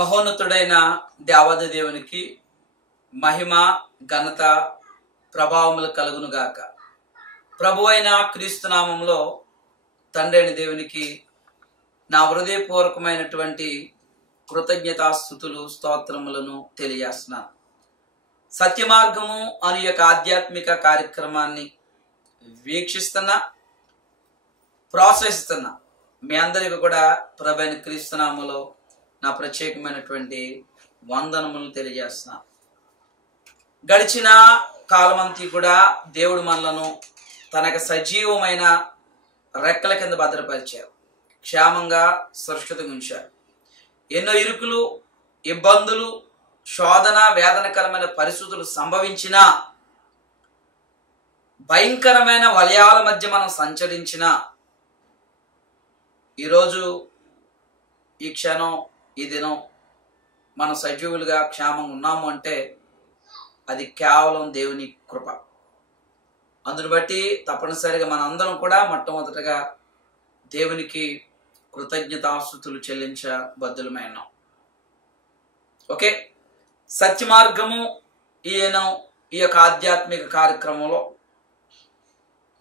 మహోన్నతుడైన దేవాది దేవునికి మహిమ ఘనత ప్రభావములు కలుగునుగాక. ప్రభువైన క్రీస్తు నామములో తండ్రైన దేవునికి నా హృదయపూర్వకమైనటువంటి కృతజ్ఞతాస్తుతులు స్తోత్రములను తెలియజేస్తున్నాను. సత్యమార్గము అనే యొక్క ఆధ్యాత్మిక కార్యక్రమాన్ని వీక్షిస్తున్నా ప్రోత్సహిస్తున్నా మీ అందరికీ కూడా ప్రభువైన క్రీస్తు నామములో నా ప్రత్యేకమైనటువంటి వందనములను తెలియజేస్తున్నాను. గడిచిన కాలమంతా కూడా దేవుడు మనలను తనకు సజీవమైన రెక్కల కింద భద్రపరిచారు, క్షేమంగా సురక్షితంగా ఉంచారు. ఎన్నో ఇరుకులు, ఇబ్బందులు, శోధన, వేదనకరమైన పరిస్థితులు సంభవించినా, భయంకరమైన వలయాల మధ్య మనం సంచరించిన ఈరోజు ఈ క్షణం ఈ దినం మనం సజీవులుగా క్షేమంగా ఉన్నాము అంటే అది కేవలం దేవుని కృప. అందును బట్టి తప్పనిసరిగా మనందరం కూడా మొట్టమొదటగా దేవునికి కృతజ్ఞతాస్తుతులు చెల్లించబద్దులమై ఉన్నాం. ఓకే, సత్యమార్గము ఈ యొక్క ఆధ్యాత్మిక కార్యక్రమంలో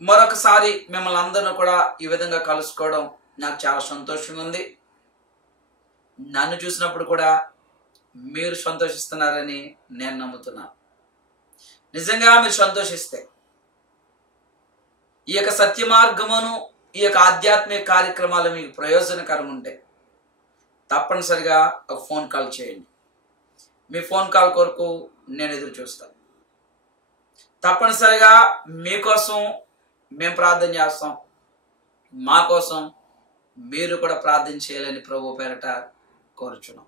మరొకసారి మిమ్మల్ని అందరూ కూడా ఈ విధంగా కలుసుకోవడం నాకు చాలా సంతోషంగా ఉంది. నన్ను చూసినప్పుడు కూడా మీరు సంతోషిస్తున్నారని నేను నమ్ముతున్నాను. నిజంగా మీరు సంతోషిస్తే ఈ యొక్క సత్య మార్గమును, ఈ యొక్క ఆధ్యాత్మిక కార్యక్రమాలు మీకు ప్రయోజనకరం ఉంటే తప్పనిసరిగా ఒక ఫోన్ కాల్ చేయండి. మీ ఫోన్ కాల్ కొరకు నేను ఎదురు చూస్తాను. తప్పనిసరిగా మీకోసం మేము ప్రార్థన చేస్తాం, మా కోసం మీరు కూడా ప్రార్థన చేయాలని ప్రభు పేరట కోరుచున్నాం.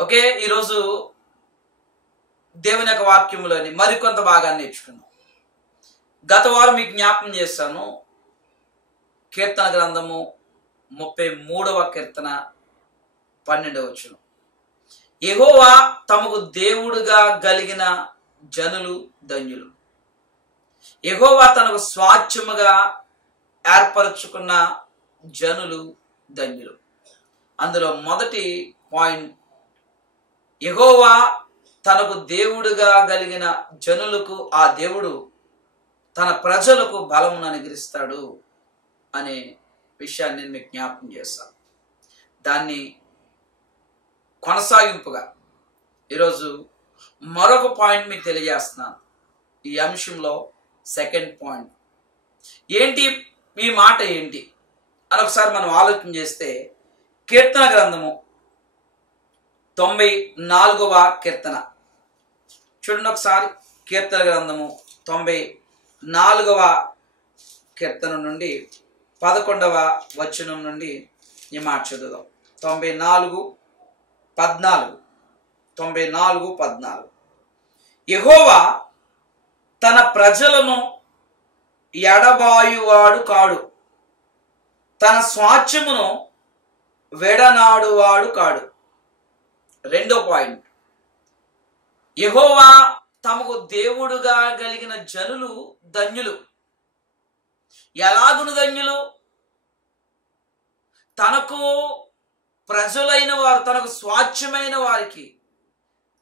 ఓకే, ఈరోజు దేవుని యొక్క వాక్యములోని మరికొంత భాగాన్ని నేర్చుకున్నాం. గత వారం మీకు జ్ఞాపకం చేశాను, కీర్తన గ్రంథము 33వ కీర్తన 12వ వచనం. యెహోవా తమకు దేవుడుగా కలిగిన జనులు ధన్యులు. యెహోవా తనకు స్వాస్థ్యముగా ఏర్పరచుకున్న జనులు ధన్యులు. అందులో మొదటి పాయింట్, యెహోవా తనకు దేవుడుగా కలిగిన జనులకు ఆ దేవుడు తన ప్రజలకు బలమును అనుగ్రహిస్తాడు అనే విషయాన్ని నేను మీకు జ్ఞాపకం చేస్తాను. దాన్ని కొనసాగింపుగా ఈరోజు మరొక పాయింట్ మీకు తెలియజేస్తున్నాను. ఈ అంశంలో సెకండ్ పాయింట్ ఏంటి, ఈ మాట ఏంటి అని ఒకసారి మనం ఆలోచన చేస్తే, కీర్తన గ్రంథము 94వ కీర్తన చూడండి ఒకసారి. కీర్తన గ్రంథము 94వ కీర్తన నుండి 11వ వచనం నుండి ఈ మాట చదువుదాం. 94:14 యెహోవా తన ప్రజలను ఎడబాయువాడు కాడు, తన స్వాస్థ్యమును వెడనాడువాడు కాడు. రెండో పాయింట్, యెహోవా తమకు దేవుడుగా కలిగిన జనులు ధన్యులు. ఎలాగును ధన్యులు? తనకు ప్రజలైన వారు, తనకు స్వాస్థ్యమైన వారికి,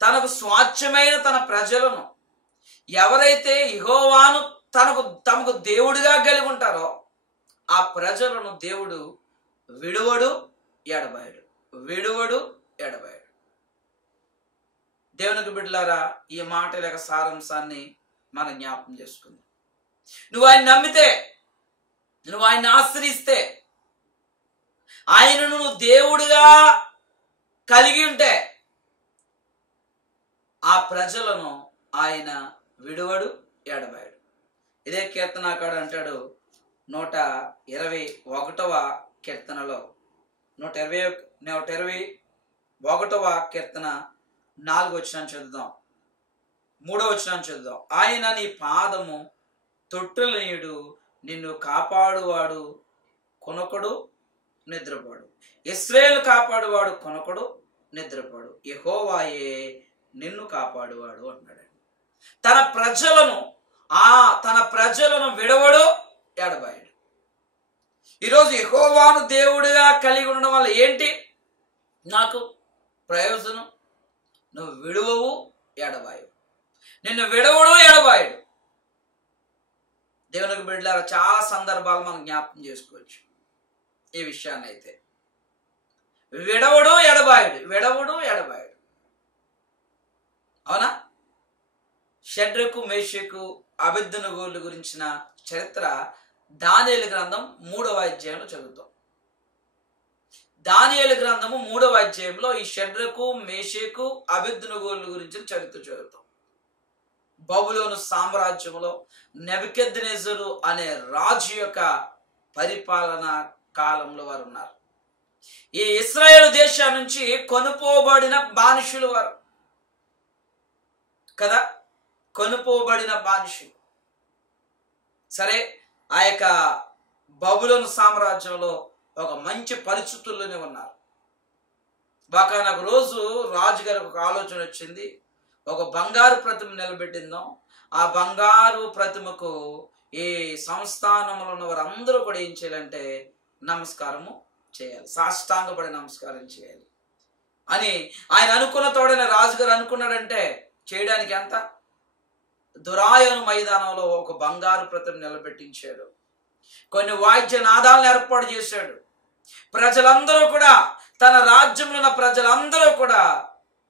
తనకు స్వాస్థ్యమైన తన ప్రజలను ఎవరైతే యెహోవాను తమకు దేవుడిగా కలిగి ఉంటారో ఆ ప్రజలను దేవుడు విడువడు ఎడబాయడు, విడువడు ఎడబాయడు. దేవునికి బిడ్డలారా, ఈ మాటల యొక్క సారాంశాన్ని మనం జ్ఞాపకం చేసుకుందాం. నువ్వు ఆయన నమ్మితే, నువ్వు ఆయన్ని ఆశ్రయిస్తే, ఆయనను నువ్వు దేవుడిగా కలిగి ఉంటే ఆ ప్రజలను ఆయన విడువడు ఎడబాయడు. ఇదే కీర్తనాకాడు అంటాడు 121వ కీర్తనలో, 121వ కీర్తన 4వ వచనాన్ని చదువుదాం, 3వ వచనాన్ని చదువుదాం. ఆయన నీ పాదము తొట్టులనీయుడు, నిన్ను కాపాడువాడు కొనొకడు నిద్రపోడు. ఇశ్రాయేలు కాపాడువాడు కొనొకడు నిద్రపోడు, యెహోవాయే నిన్ను కాపాడువాడు అన్నాడు. తన ప్రజలను విడవడు ఎడబాయడు. ఈరోజు యెహోవాను దేవుడిగా కలిగి ఉండడం వల్ల ఏంటి? నాకు ప్రయోజనం. నువ్వు విడువవు ఎడబాయవు. నిన్ను విడవడు ఎడబాయడు. దేవునికి బిడ్డలారా, చాలా సందర్భాలు మనం జ్ఞాపకం చేసుకోవచ్చు ఈ విషయాన్ని. అయితే విడవడు ఎడబాయుడు, విడవడు ఎడబాయుడు. అవునా? షడ్రకు, మేషకు, అబేద్నెగోల గురించిన చరిత్ర దానియేలు గ్రంథం 3వ అధ్యాయంలో చదువుతాం. దానియేలు గ్రంథము 3వ అధ్యాయంలో ఈ షడ్రకు, మేషకు, అబేద్నెగోల గురించిన చరిత్ర చదువుతాం. బబులోను సామ్రాజ్యంలో నెబుకద్నెజరు అనే రాజు యొక్క పరిపాలన కాలంలో వారు ఉన్నారు. ఈ ఇశ్రాయేలు దేశం నుంచి కొనుపోబడిన బానిసులు వారు కదా, కొనుపోబడిన బానిసులు. సరే, ఆ యొక్క బబులోను సామ్రాజ్యంలో ఒక మంచి పరిస్థితుల్లోనే ఉన్నారు. ఒక రోజు రాజుగారికి ఒక ఆలోచన వచ్చింది. ఒక బంగారు ప్రతిమ నిలబెట్టిందాం. ఆ బంగారు ప్రతిమకు ఈ సంస్థానంలో ఉన్న వారందరూ కూడా ఏం చేయాలంటే నమస్కారము చేయాలి, సాష్టాంగపడి నమస్కారం చేయాలి అని ఆయన అనుకున్న తోడనే రాజుగారు అనుకున్నాడంటే చేయడానికి ఎంత? దురాయోను మైదానంలో ఒక బంగారు ప్రతిమ నిలబెట్టించాడు. కొన్ని వాయిద్య నాదాలను ఏర్పాటు చేశాడు. ప్రజలందరూ కూడా, తన రాజ్యంలో ఉన్న ప్రజలందరూ కూడా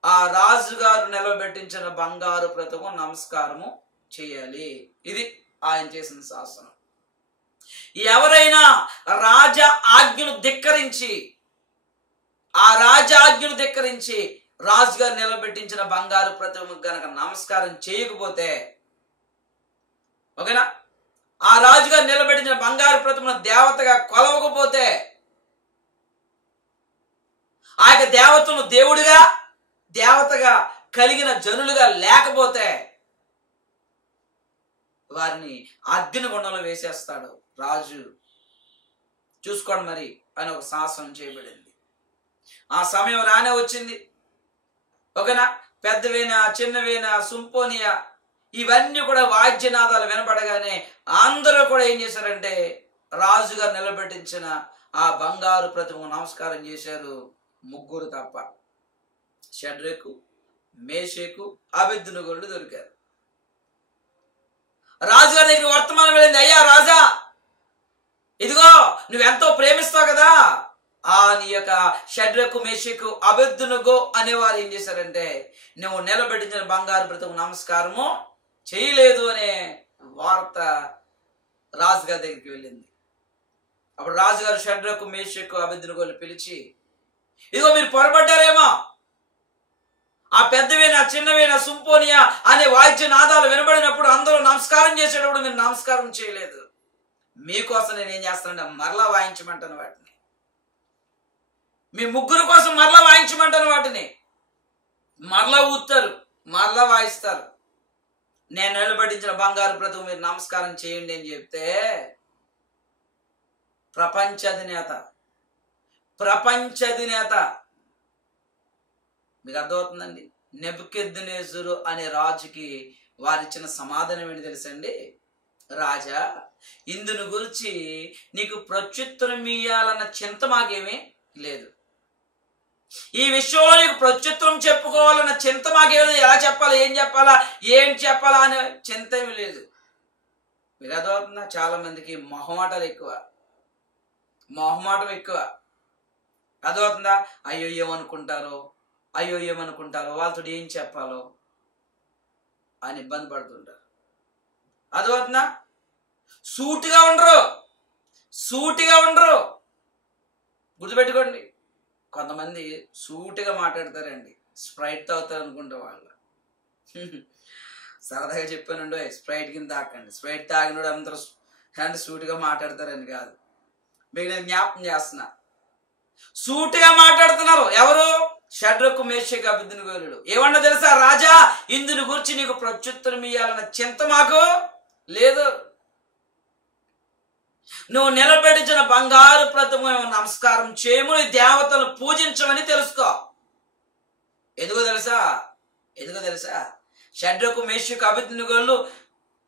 ఆ రాజుగారు నిలబెట్టించిన బంగారు ప్రతిమ నమస్కారము చేయాలి. ఇది ఆయన చేసిన శాసనం. ఎవరైనా రాజ ఆజ్ఞను ధిక్కరించి, ఆ రాజ ఆజ్ఞను ధిక్కరించి రాజుగారు నిలబెట్టించిన బంగారు ప్రతిమకు గనక నమస్కారం చేయకపోతే, ఓకేనా, ఆ రాజుగారు నిలబెట్టించిన బంగారు ప్రతిమను దేవతగా కొలవకపోతే, ఆ యొక్క దేవతను దేవుడిగా, దేవతగా కలిగిన జనులుగా లేకపోతే వారిని అగ్నిగుండంలో వేసేస్తాడు రాజు. చూసుకోండి మరి అని ఒక శాసనం చేయబడింది. ఆ సమయం రానే వచ్చింది. ఓకేనా? పెద్దవైన, చిన్నవైన, సింఫోనియా ఇవన్నీ కూడా వాద్యనాదాలు వినపడగానే అందరూ కూడా ఏం చేశారంటే రాజుగారు నిలబెట్టించిన ఆ బంగారు ప్రతిమకు నమస్కారం చేశారు. ముగ్గురు తప్ప. షడ్రకు, మేషకు, అబేద్నెగోలు దొరికారు. రాజుగారి దగ్గర వర్తమానం వెళ్ళింది. అయ్యా రాజా, ఇదిగో నువ్వెంతో ప్రేమిస్తావు కదా, ఆ నీ యొక్క షడ్రకు, మేషకు, అబేద్నెగో అనేవారు ఏం చేశారంటే నువ్వు నిలబెట్టించిన బంగారు ప్రతిమకు నమస్కారము చేయలేదు అనే వార్త రాజుగారి దగ్గరికి వెళ్ళింది. అప్పుడు రాజుగారు షడ్రకు, మేషకు, అబేద్నెగోలు పిలిచి, ఇదిగో మీరు పొరపడ్డారేమో, ఆ పెద్దవైన, చిన్నవైన, సింఫోనియా అనే వాయిద్య నాదాలు వినబడినప్పుడు అందరూ నమస్కారం చేసేటప్పుడు మీరు నమస్కారం చేయలేదు. మీకోసం నేను ఏం చేస్తానంటే మరలా వాయించమంటాను వాటిని. మీ ముగ్గురు కోసం మరలా వాయించమంటాను వాటిని. మరలా ఊతారు, మరలా వాయిస్తారు. నేను నిలబెట్టించిన బంగారు ప్రతిమ మీరు నమస్కారం చేయండి అని చెప్తే ప్రపంచ అధినేత మీకు అర్థమవుతుందండి. నెబుకద్నెజరు అనే రాజుకి వారిచ్చిన సమాధానం ఏంటి తెలుసండి? రాజా, ఇందును గురించి నీకు ప్రత్యుత్తరం ఇయ్యాలన్న చింత మాకేమీ లేదు. ఈ విషయంలో నీకు ప్రత్యుత్తరం చెప్పుకోవాలన్న చింత మాకేమీ లేదు. ఎలా చెప్పాలా, ఏం చెప్పాలా అనే చింత ఏమి లేదు. మీకు అర్థమవుతుందా? చాలా మందికి మొహమాటం ఎక్కువ. అర్థమవుతుందా? అయ్యో ఏమనుకుంటారో, వాళ్ళతో ఏం చెప్పాలో అని ఇబ్బంది పడుతుంటారు. అర్థమవుతుందా? సూటిగా ఉండరు. గుర్తుపెట్టుకోండి, కొంతమంది సూటిగా మాట్లాడతారండి. స్ప్రైట్ తాగుతారు అనుకుంటా వాళ్ళు. సరదాగా చెప్పానండి, స్ప్రైట్ కింద తాకండి. స్ప్రైట్ తాగినోడు అందరూ అంటే సూటిగా మాట్లాడతారని కాదు. మీకు నేను జ్ఞాపకం చేస్తున్నా, సూటిగా మాట్లాడుతున్నారు. ఎవరు? షడ్రకు, మేషకు, అబేద్నెగోలు. ఏమన్నా తెలుసా? రాజా, ఇందుని గురించి నీకు ప్రత్యుత్తరం ఇయ్యాలన్న చింత మాకు లేదు. నువ్వు నిలబెట్టించిన బంగారు ప్రతిమ నమస్కారం చేయము, నీ దేవతలను పూజించమని తెలుసుకో. ఎందుకో తెలుసా? షడ్రకు, మేషకు, అబేద్నెగోలు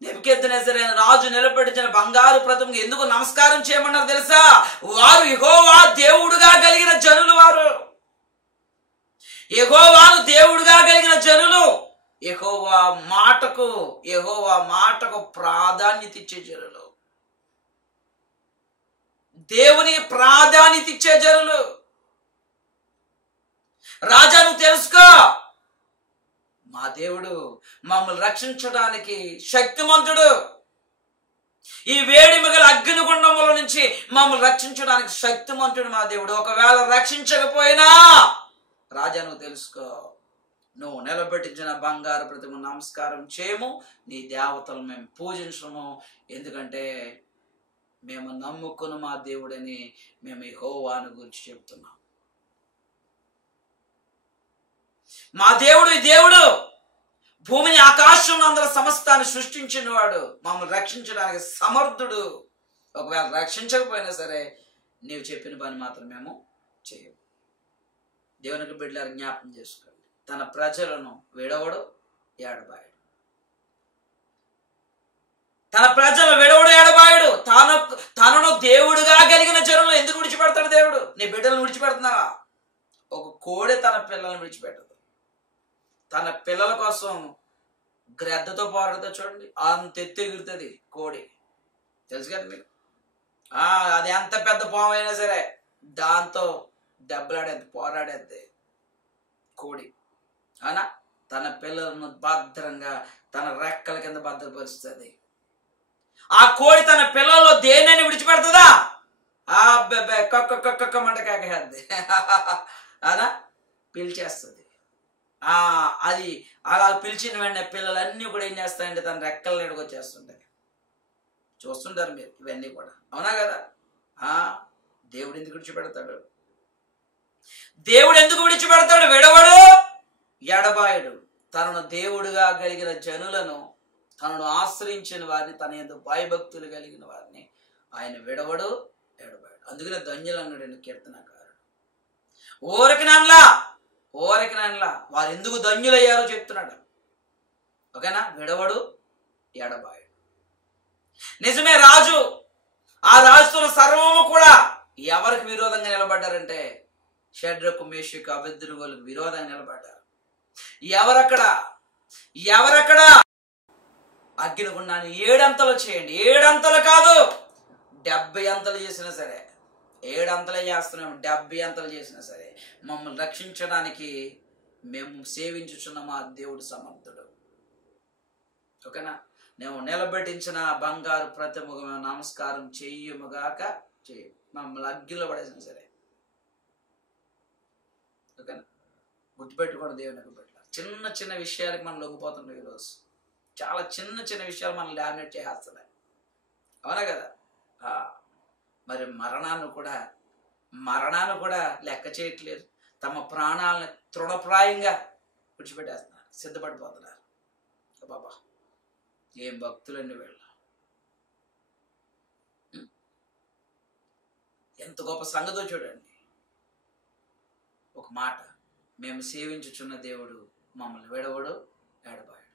నెబుకద్నెజరు అనే రాజు నిలబెట్టించిన బంగారు ప్రతిమకు ఎందుకు నమస్కారం చేయమన్నారు తెలుసా? వారు యెహోవా దేవుడుగా కలిగిన జనులు వారు. యెహోవాను దేవుడుగా కలిగిన జనులు యెహోవా మాటకు ప్రాధాన్యత ఇచ్చే జనులు, దేవునికి ప్రాధాన్యత ఇచ్చే జనులు. రాజా నువ్వు తెలుసుకో, మా దేవుడు మమ్మల్ని రక్షించడానికి శక్తిమంతుడు. ఈ వేడిమి గల అగ్నిగుండముల నుంచి మమ్మల్ని రక్షించడానికి శక్తిమంతుడు మా దేవుడు. ఒకవేళ రక్షించకపోయినా రాజా నువ్వు తెలుసుకో, నువ్వు నిలబెట్టించిన బంగారు ప్రతిమ నమస్కారం చేయము, నీ దేవతలు మేము పూజించము, ఎందుకంటే మేము నమ్ముకున్న మా దేవుడని మేము యెహోవాను గురించి చెప్తున్నాం. మా దేవుడు ఈ దేవుడు భూమిని ఆకాశం అందరూ సమస్తాన్ని సృష్టించిన వాడు, మమ్మల్ని రక్షించడానికి సమర్థుడు. ఒకవేళ రక్షించకపోయినా సరే నీవు చెప్పిన పని మాత్రం మేము చేయము. దేవునికి బిడ్డలారా జ్ఞాపకం చేసుకోండి, తన ప్రజలను విడవడు ఏడబాయడు. తన ప్రజలను విడవడు ఏడబాయడు. తనను దేవుడుగా కలిగిన జనులను ఎందుకు విడిచిపెడతాడు దేవుడు? నీ బిడ్డలను విడిచిపెడుతున్నావా? ఒక కోడి తన పిల్లలను విడిచిపెట్టదు. తన పిల్లల కోసం గ్రద్దతో పోరాడుతా చూడండి, అంత ఎత్తు ఎగురుతుంది కోడి, తెలుసు కదా మీకు. అది ఎంత పెద్ద పాము అయినా సరే దాంతో దెబ్బలాడేది, పోరాడేది కోడి. అవునా? తన పిల్లలను భద్రంగా తన రెక్కల కింద భద్రపరుస్తుంది. ఆ కోడి తన పిల్లల్లో దేనిని విడిచిపెడుతుందా? కక్క మంట కాకేద్ది. అవునా? పిలిచేస్తుంది. అది అలా పిలిచిన వెంటనే పిల్లలన్నీ కూడా ఏం చేస్తాయంటే తన రెక్కల నీడకు వచ్చేస్తుంటాయి. చూస్తుంటారు మీరు ఇవన్నీ కూడా, అవునా కదా? దేవుడు ఎందుకు విడిచిపెడతాడు? దేవుడు ఎందుకు విడిచిపెడతాడు? విడవడు ఎడబాయడు. తనను దేవుడుగా కలిగిన జనులను, తనను ఆశ్రయించిన వారిని, తన యందు భయభక్తులు కలిగిన వారిని ఆయన విడవడు ఎడబాయడు. అందుకనే ధన్యులు అన్నాడు కీర్తనకారుడు. ఓరకినలా వారు ఎందుకు ధన్యులయ్యారో చెప్తున్నాడు. ఓకేనా? విడవడు ఎడబాయడు. నిజమే, ఆ రాజుతో సర్వము కూడా ఎవరికి విరోధంగా నిలబడ్డారంటే షడ్రకు మేషకు అబేద్నెగోలకు విరోధంగా నిలబడ్డారు. ఎవరక్కడ అగ్నిగుండాన్ని 7 అంతలు చేయండి, 7 అంతలు కాదు 70 అంతలు చేసినా సరే, 7 అంతలే చేస్తున్నాం, 70 అంతలు చేసినా సరే మమ్మల్ని రక్షించడానికి మేము సేవించుచున్న మా దేవుడు సమర్థుడు. ఓకేనా? మేము నిలబెట్టించిన బంగారు ప్రతిమకు నమస్కారం చెయ్యముగాక చెయ్యి, మమ్మల్ని అగ్గిలో పడేసినా సరే. ఓకేనా? గుర్తుపెట్టుకోండి దేవునికి బిడ్డ. చిన్న చిన్న విషయాలకు మనం లొంగిపోతున్నాం ఈరోజు. చాలా చిన్న చిన్న విషయాలు మనం డామినేట్ చేస్తున్నాయి, అవునా కదా? మరి మరణాన్ని కూడా లెక్క చేయట్లేదు. తమ ప్రాణాలను తృణప్రాయంగా విడిచిపెట్టేస్తున్నారు, సిద్ధపడిపోతున్నారు. బాబా, ఏం భక్తులండి వీళ్ళు! ఎంత గొప్ప సంగతో చూడండి. ఒక మాట, మేము సేవించుచున్న దేవుడు మమ్మల్ని విడవడు ఎడబాయడు.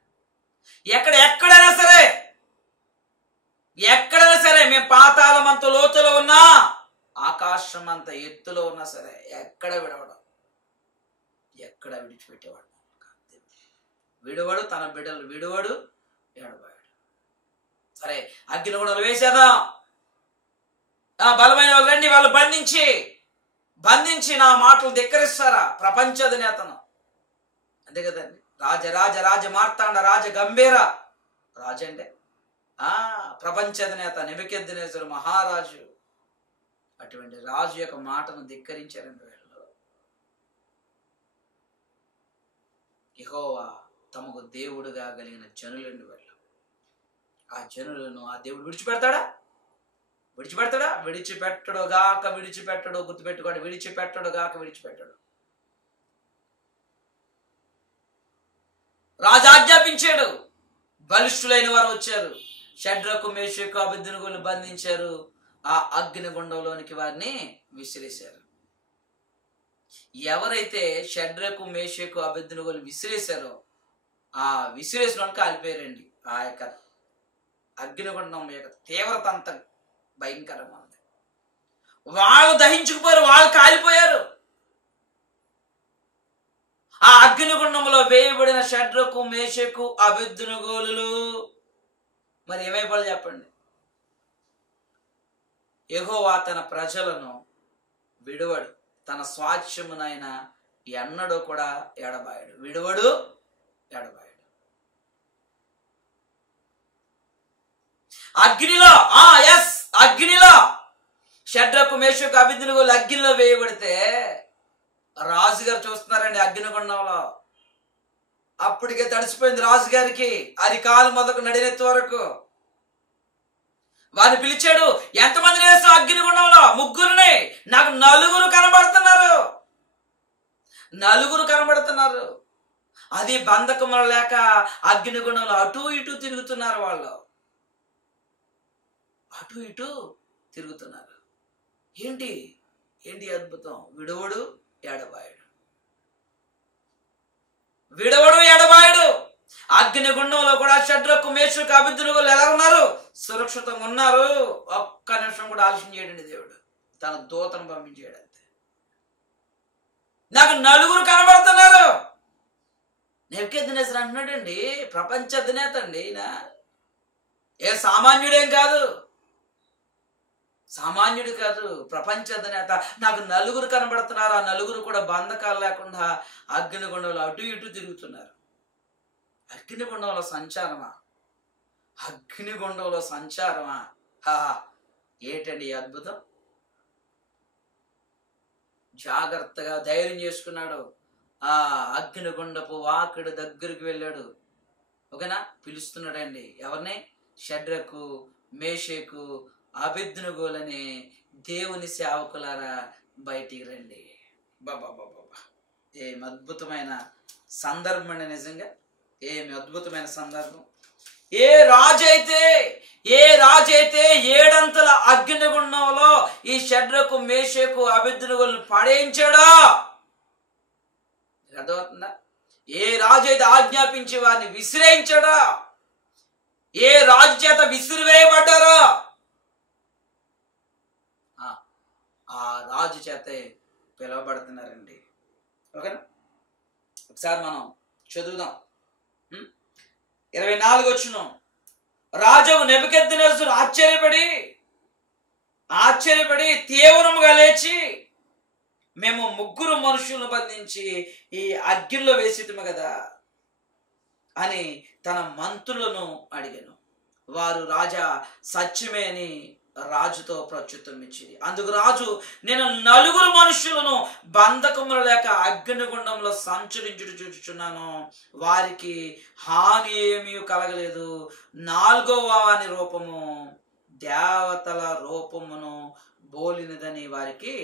ఎక్కడైనా సరే మేము పాతాళం అంత లోతులో ఉన్నా, ఆకాశం అంత ఎత్తులో ఉన్నా సరే ఎక్కడ విడిచిపెట్టేవాడు విడవడు. తన బిడ్డలు విడవడు ఎడబాయడు. సరే, అగ్నిగుండంలో వేసేద్దాం, బలమైన రండి, వాళ్ళు బంధించి నా మాటలు ధిక్కరిస్తారా? ప్రపంచ అధినేతను, అంతే కదండి. రాజ మార్తాండ రాజ గంభీర రాజు అంటే ప్రపంచ అధినేత నెబుకద్నెజరు మహారాజు. అటువంటి రాజు యొక్క మాటను ధిక్కరించారండి వీళ్ళు. యెహోవా తమకు దేవుడుగా కలిగిన జనులండి వీళ్ళు. ఆ జనులను ఆ దేవుడు విడిచిపెడతాడా? విడిచిపెట్టడు గాక విడిచిపెట్టడు. గుర్తుపెట్టుకోండి, విడిచిపెట్టడు గాక విడిచిపెట్టడు. రాజు ఆజ్ఞాపించాడు, బలిష్ఠులైన వారు వచ్చారు, షడ్రకు మేషకు అబేద్నెగోలను బంధించారు, ఆ అగ్నిగుండంలోనికి వారిని విసిరేశారు. ఎవరైతే షడ్రకు మేషకు అబేద్నెగోలు విసిరేశారో ఆ విసిరేసిన కాలిపోయారండి. ఆ యొక్క అగ్నిగుండం యొక్క తీవ్రత అంత భయంకరంగా ఉంది. వాళ్ళు దహించుకుపోయారు, వాళ్ళు కాలిపోయారు. అగ్నిగుండంలో వేయబడిన షడ్రకు మేషకు అబేద్నెగోలు మరి ఏమైపోవాలి చెప్పండి? యెహోవా తన ప్రజలను విడువడు, తన స్వాస్థ్యమునైన ఎన్నడూ కూడా ఎడబాయడు. విడువడు, ఎడబాయడు. అగ్నిలో అగ్నిలో షడ్రకు మేషకు అబేద్నెగోలు అగ్నిలో వేయబడితే రాజుగారు చూస్తున్నారండి. అగ్నిగుండంలో అప్పటికే తడిసిపోయింది రాజుగారికి, అరికాలు మొదకు నడినెత్తి వరకు. వారిని పిలిచాడు, ఎంతమందిని వేస్తావు అగ్నిగుండంలో? ముగ్గురిని. నాకు నలుగురు కనబడుతున్నారు. అది బంధకములు లేక అగ్నిగుండంలో అటు ఇటు తిరుగుతున్నారు. వాళ్ళు అటు ఇటు తిరుగుతున్నారు. ఏంటి అద్భుతం? విడువడు, ఎడబాయడు. అగ్నిగుండంలో కూడా షడ్రకు మేషకు అబేద్నెగోలు ఎలా ఉన్నారు? సురక్షితంగా ఉన్నారు. ఒక్క నిమిషం కూడా ఆలస్యం చేయడండి. దేవుడు తన దూతను పంపించాడు. అంతే. నాకు నలుగురు కనబడుతున్నారు. నెబుకద్నెజర్ అంటున్నాడండి, ప్రపంచ అధినేత అండి ఈయన. ఏ సామాన్యుడేం కాదు, సామాన్యుడు కాదు, ప్రపంచ అధినేత. నాకు నలుగురు కనబడుతున్నారు. ఆ నలుగురు కూడా బంధకాలు లేకుండా అగ్నిగుండంలో అటు ఇటు తిరుగుతున్నారు. అగ్నిగుండంలో సంచారమా? ఏంటండి ఈ అద్భుతం? జాగ్రత్తగా ధైర్యం చేసుకున్నాడు. ఆ అగ్నిగుండపు వాకిడి దగ్గరికి వెళ్ళాడు. ఓకేనా? పిలుస్తున్నాడండి. ఎవరిని? షడ్రకు మేషకు అబేద్నెగోలనే దేవుని సేవకులారా బయటికి రండి. బాబా ఏమి అద్భుతమైన సందర్భం అండి. నిజంగా ఏమి అద్భుతమైన సందర్భం. ఏ రాజైతే 7 అంతల అగ్నిగుండంలో ఈ షడ్రకు మేషకు అబేద్నెగోలను పడేయించాడో, అర్థమవుతుందా? ఏ రాజు అయితే ఆజ్ఞాపించి వారిని విసిరేయించాడో, ఏ రాజు చేత విసిరివేయబడ్డారో ఆ రాజు చేతే పిలువబడుతున్నారండి. ఓకేనా? ఒకసారి మనం చదువుదాం. 24 వచనం. రాజు నెబుకద్నెజరు ఆశ్చర్యపడి తీవ్రముగా లేచి, మేము 3 మనుషులను బంధించి ఈ అగ్నిలో వేసితము కదా అని తన మంత్రులను అడిగాను. వారు రాజా సత్యమే అని రాజుతో ప్రత్యుత్తరం ఇచ్చింది. అందుకు రాజు, నేను 4 మనుషులను బంధకములు లేక అగ్నిగుండంలో సంచరించుడు చూచుచున్నాను. వారికి హాని ఏమీ కలగలేదు. 4వ వాని రూపము దేవతల రూపమును బోలినదని వారికి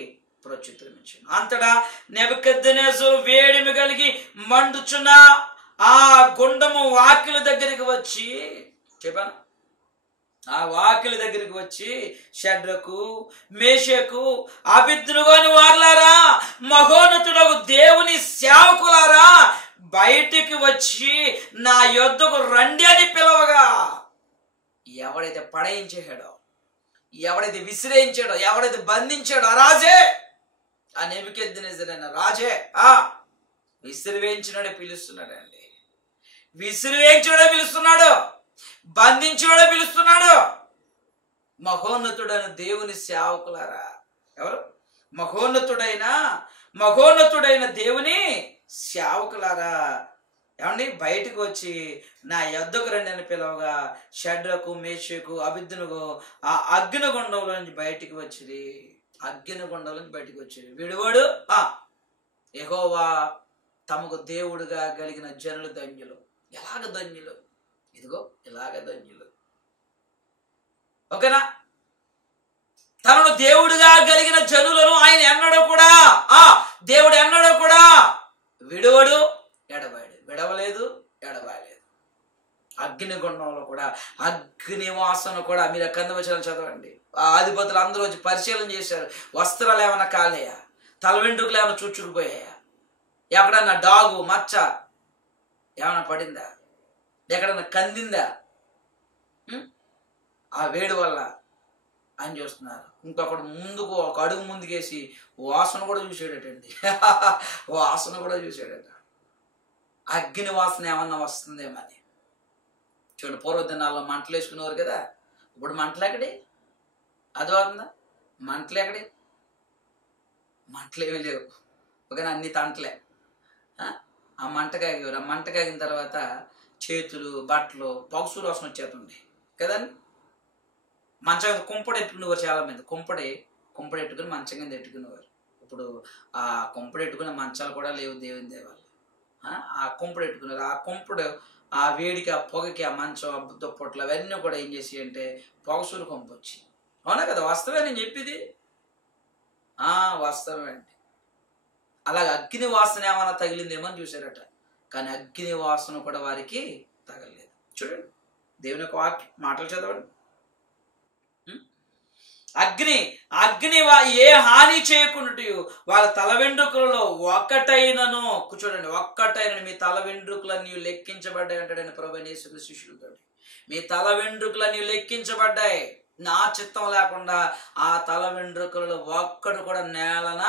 ప్రత్యుత్తరం ఇచ్చాను. అంతటా నెబుకద్నెజరు వేడిమి కలిగి మండుచున్న ఆ గుండము వాకిలి దగ్గరికి వచ్చి, చెప్పాను, ఆ వాకిలి దగ్గరికి వచ్చి, షడ్రకు మేషకు అబేద్నెగోని వారలారా, మహోన్నతుడగు దేవుని సేవకులారా, బయటికి వచ్చి నా యొద్దకు రండి అని పిలవగా, ఎవడైతే పడయించాడో, ఎవడైతే విసిరేయించాడో, ఎవడైతే బంధించాడో ఆ రాజే, ఆ నెబుకద్నెజరు అనే రాజే విసిరివేయించినాడే పిలుస్తున్నాడండి. పిలుస్తున్నాడు, బంధించుడే పిలుస్తున్నాడు. మహోన్నతుడైన దేవుని సేవకులారా. ఎవరు? మహోన్నతుడైన దేవుని సేవకులారా, ఏమండి, బయటకు వచ్చి నా యొద్దకు రండి అని పిలవగా షడ్రకు మేషకు అబేద్నెగో ఆ అగ్నిగుండంలో నుంచి బయటికి వచ్చింది. విడువడు, యెహోవా తమకు దేవుడుగా కలిగిన జనులు ధన్యులు. ఎలాగ ధన్యులు? ఇదిగో ఇలాగ ధన్యులు. ఓకేనా? తనను దేవుడుగా కలిగిన జనులను ఆయన దేవుడు ఎన్నడూ కూడా విడువడు, ఎడబాయడు. విడవలేదు, ఎడబాయలేదు. అగ్నిగుండంలో కూడా అగ్ని వాసన కూడా, మీరు కందవచనం చదవండి. ఆ అధిపతులు అందరూ వచ్చి పరిశీలన చేశారు. వస్త్రాలు ఏమైనా కాలేయా? తల వెంట్రుకలు ఏమైనా చుచ్చుకుపోయాయా? ఎక్కడన్నా డాగు మచ్చ ఏమైనా పడిందా? ఎక్కడన్నా కందిందా? ఆ వేడి వల్ల అని చూస్తున్నారు. ఇంకొకడు ముందుకు ఒక అడుగు ముందుకేసి వాసన కూడా చూసాడటండి. వాసన కూడా చూసాడట. అగ్ని వాసన ఏమన్నా వస్తుందేమని. చూడండి, పూర్వదినాల్లో మంటలు వేసుకునేవారు కదా, ఇప్పుడు మంటలు ఎక్కడే? అది అవుతుందా? మంటలు ఎక్కడే? మంటలు ఏమీ లేవు, ఒకనే అన్ని తంటలే. ఆ మంట కాగేవారు. ఆ మంట కాగిన తర్వాత చేతులు బట్టలు పొగసూరు వాసన వచ్చేస్తుంది కదండి. మంచం కుంపడి ఎట్టుకునేవారు చాలా మంది. కుంపడి ఎట్టుకుని మంచం కింద ఎట్టుకునేవారు. ఇప్పుడు ఆ కుంపడి ఎట్టుకునే మంచాలు కూడా లేవు దేవుని దేవాళ్ళు. ఆ కుంపడి ఎట్టుకునేవారు. ఆ కుంపడు ఆ వేడికి, ఆ పొగకి, ఆ మంచం, ఆ దుప్పట్లు అవన్నీ కూడా ఏం చేసి అంటే పొగసూరు కొంపు వచ్చి. అవునా కదా? వాస్తవే నేను చెప్పేది. వాస్తవమే అండి. అలాగే అగ్ని వాసన ఏమైనా తగిలిందేమో అని చూశారట, కానీ అగ్ని వాసన కూడా వారికి తగలలేదు. చూడండి, దేవుని యొక్క మాటలు చదవండి. అగ్ని ఏ హాని చేయకుండా వాళ్ళ తల వెంట్రుకలలో ఒక్కటైనను, చూడండి, ఒక్కటైనను మీ తల వెంట్రుకలన్నీ లెక్కించబడ్డాయి అంటాడని ప్రభువైన యేసు శిష్యులతో. మీ తల వెంట్రుకలన్నీ లెక్కించబడ్డాయి. నా చిత్తం లేకుండా ఆ తల వెంట్రుకలలో ఒక్కడు కూడా నేలన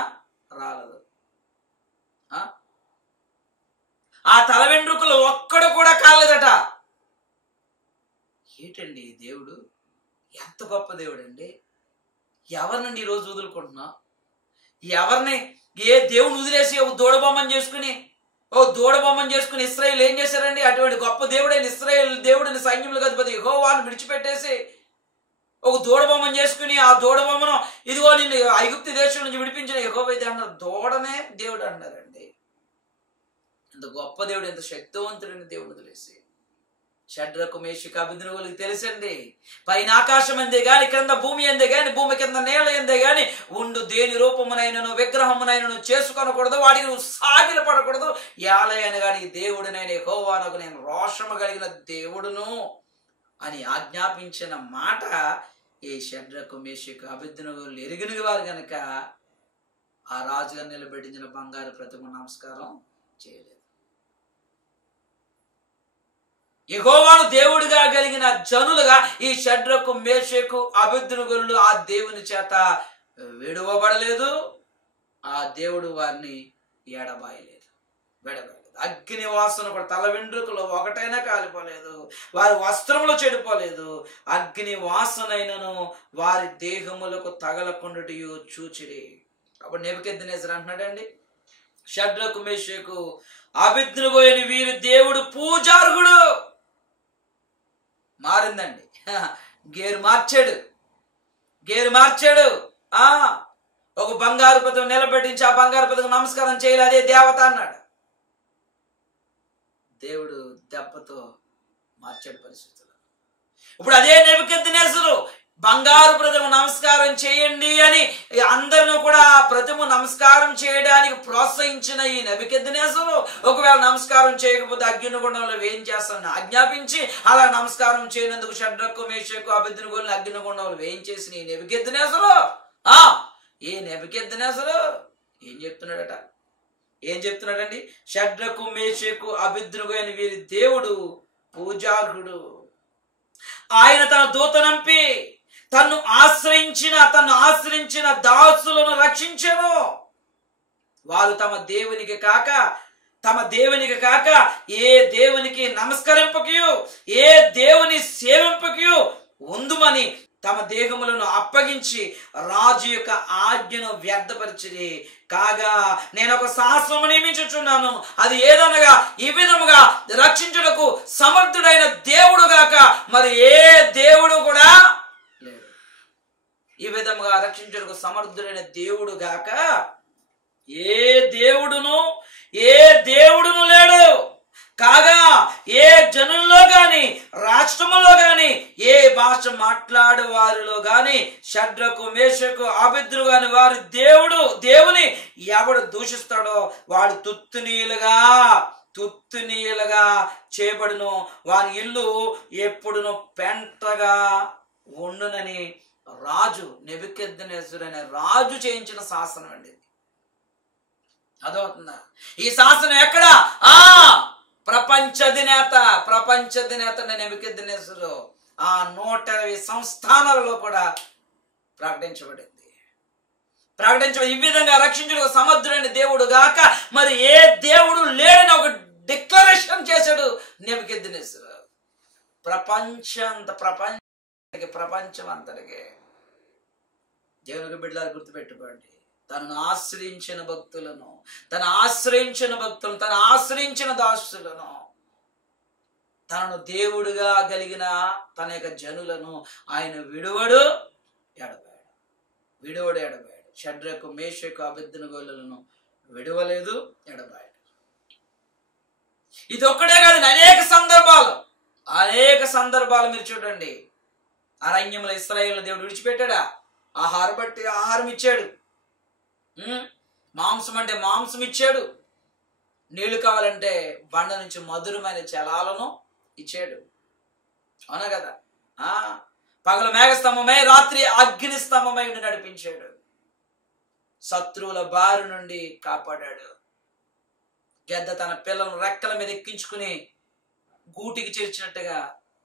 రాలదు. ఆ తల వెంట్రుకలు ఒక్కడు కూడా కాలేదట. ఏంటండి దేవుడు, ఎంత గొప్ప దేవుడు అండి. ఎవరినండి ఈరోజు వదులుకుంటున్నా? ఎవరిని? ఏ దేవుని వదిలేసి ఒక దూడబొమ్మని చేసుకుని ఇశ్రాయేలు ఏం చేశారండి? అటువంటి గొప్ప దేవుడైన ఇశ్రాయేలు దేవుడిని సైన్యములకు అధిపతి యెహోవాను విడిచిపెట్టేసి ఒక దూడబొమ్మని చేసుకుని, ఆ దూడబొమ్మను ఇదిగో నిన్ను ఐగుప్తు దేశం నుంచి విడిపించిన యెహోవా ఇది అన్నారు. దూడనే దేవుడు అన్నారండి. ఎంత గొప్ప దేవుడు, ఎంత శక్తివంతుడైన దేవుడు వదిలేసి. షడ్రకు మేషకు అబేద్నెగోలకు తెలుసండి, పైన ఆకాశం ఎందే గాని, క్రింద భూమి ఎందే గాని, భూమి కింద నేల ఎందే గాని ఉండు దేని రూపమునైనను విగ్రహమునైనను చేసుకొనకూడదు, వాడికి నువ్వు సాగిల పడకూడదు. యాలయన గాని దేవుడినైన యెహోవానకు నేను రోషము కలిగిన దేవుడును అని ఆజ్ఞాపించిన మాట ఈ షడ్రకు మేషకు అబేద్నెగోలు ఎరిగిన వారు గనక ఆ రాజుగా నిలబెట్టించిన బంగారు ప్రతిమ నమస్కారం చేయలేదు. యెహోవాను దేవుడిగా కలిగిన జనులుగా ఈ షడ్రకు మేషకు అబేద్నెగోలు ఆ దేవుని చేత విడువబడలేదు. ఆ దేవుడు వారిని విడబాయలేదు. అగ్ని వాసన కూడా తల వెంట్రుకలు ఒకటైనా కాలిపోలేదు, వారి వస్త్రములు చెడిపోలేదు. అగ్ని వాసనైనను వారి దేహములకు తగలకుండుటయు చూచిరి. అప్పుడు నెబుకద్నెజరు అంటున్నాడండి, షడ్రకు మేషకు అబేద్నెగోలు వీరి దేవుడు పూజార్హుడు. మారిందండి, గేరు మార్చాడు. ఒక బంగారు ప్రతిమ నిలబెట్టించి ఆ బంగారు ప్రతిమ నమస్కారం చేయాలి, అదే దేవత అన్నాడు. దేవుడు దెబ్బతో మార్చాడు పరిస్థితులు. ఇప్పుడు అదే నెబుకద్నెజరు బంగారు ప్రతిమ నమస్కారం చేయండి అని అందరిని కూడా ప్రతిమ నమస్కారం చేయడానికి ప్రోత్సహించిన ఈ నెబుకద్నెజరు ఒకవేళ నమస్కారం చేయకపోతే అగ్నిగుండంలో వేయించేస్తానని ఆజ్ఞాపించి, అలా నమస్కారం చేయనందుకు షడ్రకు మేషకు అబేద్నెగోలను అగ్నిగుండంలో వేయించేసిన ఈ నెబుకద్నెజరు ఏం చెప్తున్నాడండి? షడ్రకు మేషకు అబేద్నెగోలు వీరి దేవుడు పూజార్హుడు. ఆయన తన దూతనంపి తన్ను ఆశ్రయించిన దాసులను రక్షించెను. వారు తమ దేవునికి కాక ఏ దేవునికి నమస్కరింపకయు ఏ దేవుని సేవింపకయు ఉందుమని తమ దేహములను అప్పగించి రాజు యొక్క ఆజ్ఞను వ్యర్థపరిచిరి. కాగా నేను ఒక శాసనము నియమించుచున్నాను, అది ఏదనగా ఈ విధముగా రక్షించుటకు సమర్థుడైన దేవుడు గాక మరి ఏ దేవుడు కూడా లేడు. ఈ విధముగా రక్షించుటకు సమర్థుడైన దేవుడు గాక ఏ దేవుడును లేడు. కాగా ఏ జనుల్లో గాని రాష్ట్రములో గాని ఏ భాష మాట్లాడే వారిలో గాని షడ్రకు మేషకు అబేద్నెగోలు గాని వారి దేవుని ఎవడు దూషిస్తాడో వాడు తుత్తునీయులుగా చేయబడును, వారి ఇల్లు ఎప్పుడును పెంటగా ఉండునని రాజు నెబుకద్నెజరు అనే రాజు చేయించిన శాసనం అండి. అదవుతుందా? ఈ శాసనం ఎక్కడ? ప్రపంచ అధినేత నెబుకద్నెజరు 120 సంస్థానాలలో కూడా ప్రకటించబడింది. ఈ విధంగా రక్షించుటకు సమర్థుడైన దేవుడు గాక మరి ఏ దేవుడు లేడని ఒక డిక్లరేషన్ నెబుకద్నెజరు ప్రపంచం అంతటికి దేవునికి బిడ్డలారు గుర్తుపెట్టుకోండి, తనను ఆశ్రయించిన భక్తులను, తను ఆశ్రయించిన దాసులను, తనను దేవుడుగా కలిగిన తన యొక్క జనులను ఆయన విడువడు ఎడబాయడు. షడ్రకు, మేషకు, అబేద్నెగోలను విడువలేదు, ఎడబాయడు. ఇది ఒక్కడే కాదు, అనేక సందర్భాలు మీరు చూడండి. అరణ్యంలో ఇశ్రాయేలును దేవుడు విడిచిపెట్టాడా? ఆహారం బట్టి ఆహారం ఇచ్చాడు, మాంసం అంటే మాంసం ఇచ్చాడు, నీళ్లు కావాలంటే బండ నుంచి మధురమైన జలాలను ఇచ్చాడు. అవునా కదా? పగలు మేఘస్తంభమై రాత్రి అగ్ని స్తంభమై ఉండి నడిపించాడు. శత్రువుల బారి నుండి కాపాడాడు. గెద్ద తన పిల్లలను రెక్కల మీద ఎక్కించుకుని గూటికి చేర్చినట్టుగా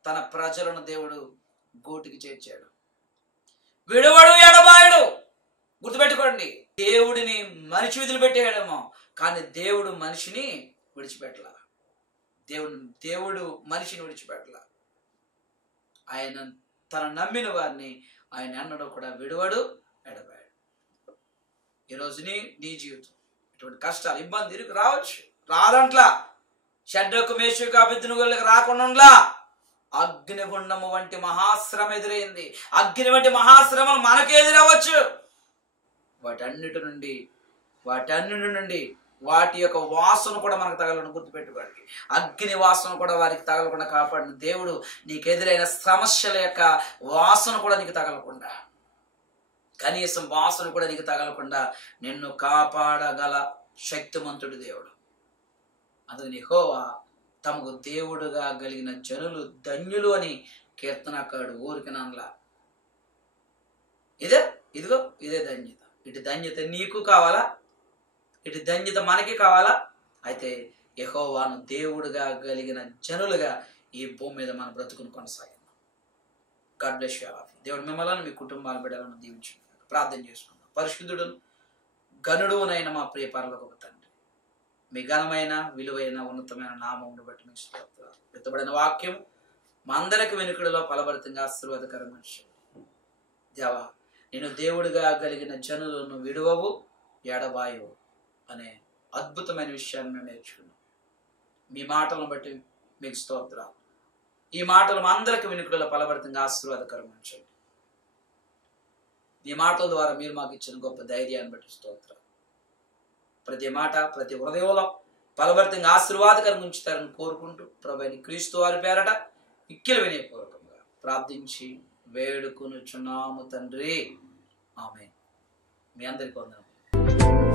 తన ప్రజలను దేవుడు గూటికి చేర్చాడు. విడువడు, ఎడబాయడు. గుర్తుపెట్టుకోండి, దేవుడిని మనిషి వదిలిపెట్టేయడమో, కానీ దేవుడు మనిషిని విడిచిపెట్టలా. దేవుడు మనిషిని విడిచిపెట్టలా. ఆయన తన నమ్మిన వారిని ఆయన అన్నడు కూడా విడువడు, ఎడబాయడు. ఈరోజు నీ జీవితం ఇటువంటి కష్టాలు, ఇబ్బంది రావచ్చు, రాదంట్లా. షడ్రకు, మేషకు, అబేద్నెగోలకు రాకుండా అగ్నిగుండము వంటి మహాశ్రమ ఎదురైంది. అగ్ని వంటి మహాశ్రమలు మనకు ఎదురవచ్చు. వాటన్నిటి నుండి వాటి యొక్క వాసన కూడా మనకు తగలకుండా గుర్తుపెట్టుకోండి. అగ్ని వాసన కూడా వారికి తగలకుండా కాపాడిన దేవుడు నీకు ఎదురైన సమస్యల యొక్క వాసన కూడా నీకు తగలకుండా, కనీసం వాసన కూడా నీకు తగలకుండా నిన్ను కాపాడగల శక్తిమంతుడు దేవుడు. అందుకు యెహోవా తమకు దేవుడుగా కలిగిన జనులు ధన్యులు అని కీర్తనకారుడు ఊరికి నన్లా. ఇదే ధన్యత. ఇటు ధన్యత నీకు కావాలా? ఇటు ధన్యత మనకి కావాలా? అయితే యెహోవాను దేవుడుగా కలిగిన జనులుగా ఈ భూమి మీద మన బ్రతుకును కొనసాగిద్దాం. God bless you all. దేవుడు మిమ్మల్ని, మీ కుటుంబాల బిడ్డలను దీవించు. ప్రార్థన చేసుకుందాం. పరిశుద్ధుడు, గనుడునైన మా ప్రియ పరలోకపు తండ్రి, మీ ఘనమైన, విలువైన, ఉన్నతమైన నామమును బట్టి మీకు స్తోత్రాలు. ఎత్తబడిన వాక్యం మా అందరికి వెనుకడిలో ఫలభరితంగా ఆశీర్వాదకరంగా దేవా, నేను దేవుడిగా కలిగిన జనులను విడువవు, ఎడబాయవు అనే అద్భుతమైన విషయాన్ని మేము నేర్చుకున్నాం. మీ మాటలను బట్టి మీకు స్తోత్రాలు. ఈ మాటలు మా అందరికి వెనుకడిలో ఫలభరితంగా ఆశీర్వాదకరంగా ఉంచండి. ఈ మాటల ద్వారా మీరు మాకు ఇచ్చిన గొప్ప ధైర్యాన్ని బట్టి స్తోత్రాలు. ప్రతి మాట, ప్రతి హృదయంలో ఫలభరితంగా ఆశీర్వాదకరంగా ఉంచుతారని కోరుకుంటూ ప్రభువైన క్రీస్తు వారి పేరట మిక్కిలి వినయపూర్వకంగా ప్రార్థించి వేడుకొనుచున్నాము తండ్రి. ఆమేన్. మీ అందరికీ వందనాలు.